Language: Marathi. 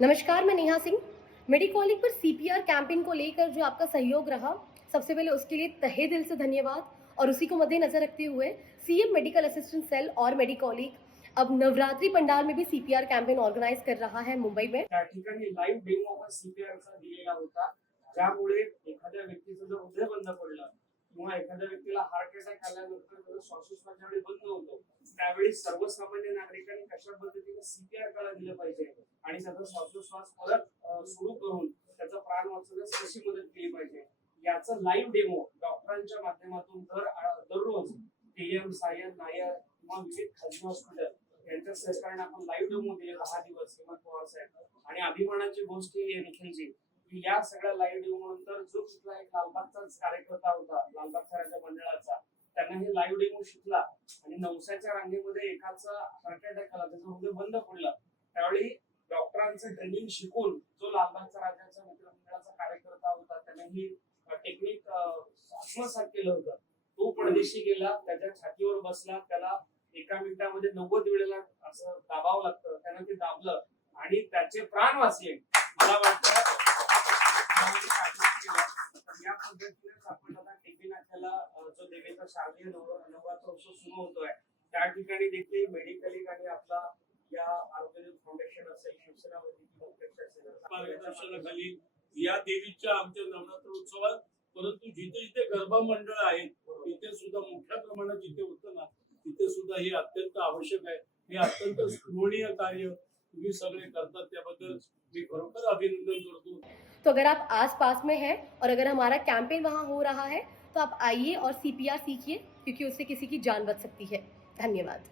नमस्कार, मैं नेहा सिंह। मेडिकॉलिंग पर सीपीआर कैंपेन को लेकर जो आपका सहयोग रहा, सबसे पहले उसके लिए तहे दिल से धन्यवाद। और उसी को मद्देनजर रखते हुए सीएम मेडिकल असिस्टेंट सेल और मेडिकॉलिंग अब नवरात्रि पंडाल में भी सीपीआर कैंपेन ऑर्गेनाइज कर रहा है मुंबई में। त्या ठिकाणी लाईव्ह डेमो हा सीपीआरचा दिलेला होता, ज्यामुळे एखाद्या व्यक्तीचं जर हृदय बंद पडलं किंवा एखाद्या व्यक्तीला हार्ट अटॅक आल्यानंतर त्याचा श्वासोच्छ्वास ज्यावेळी बंद होतो, त्यावेळी सर्वसामान्य नागरिकांनी कशा पद्धतीने सीपीआर कडे दिलं पाहिजे आणि त्याचा श्वासोच्छ्वास परत सुरू करून त्याचा प्राण वाचवण्यास कशी मदत केली पाहिजे, याचं लाईव्ह डेमो डॉक्टरांच्या माध्यमातून दररोज केएम, सायन, नायर किंवा विविध खाजगी हॉस्पिटल यांच्या सहकार्याने आपण लाईव्ह डेमो दिले 10 दिवस हेमंत पवार साहेब। आणि अभिमानाची गोष्ट ही निखिलजी की या सगळ्या लाईव्ह डेमो नंतर जो तिथला एक लालबागचाच कार्यकर्ता होता, लालबागच्या मंडळाचा, त्यांना हे लाईव्ह डेमो शिकला आणि नवसाच्या रांगेमध्ये एकाचा हार्ट अटॅक आला, त्याचं हृदय बंद पडलं, त्यावेळी डॉक्टरांचं ट्रेनिंग शिकून जो लालबागच्या राजाचा मित्रमंडळाचा कार्यकर्ता होता, त्याने ही टेक्निक आत्मसात केलं होतं। तो परदेशी गेला, त्याच्या छातीवर बसला, त्याला एका मिनिटामध्ये 90 वेळेला असं दाबावं लागतं, त्यानं ते दाबलं आणि त्याचे प्राण वाचले। मला वाटतं या पद्धतीनेच आपण आता टीबी नाक्याला जो देवीचा शारदीय नवरात्रोत्सव सुरू होतोय, त्या ठिकाणी देखील मेडिकलिंग आणि आपला या आरोग्य फाउंडेशन असेल, शिवसेना मार्गदर्शनाखाली या देवीच्या आमच्या नवरात्र उत्सवात, परंतु जिथे जिथे गरबा मंडळ आहेत तिथे सुद्धा मोठ्या प्रमाणात जिथे होतं ना, तिथे सुद्धा हे अत्यंत आवश्यक आहे। हे अत्यंत स्मरणीय कार्य तुम्ही सगळे करतात, त्याबद्दल मी खरोखर अभिनंदन करतो। तो अगर आप आस पास में हैं और अगर हमारा कैंपेन वहां हो रहा है तो आप आइए और सीपीआर सीखिए, क्योंकि उससे किसी की जान बच सकती है। धन्यवाद।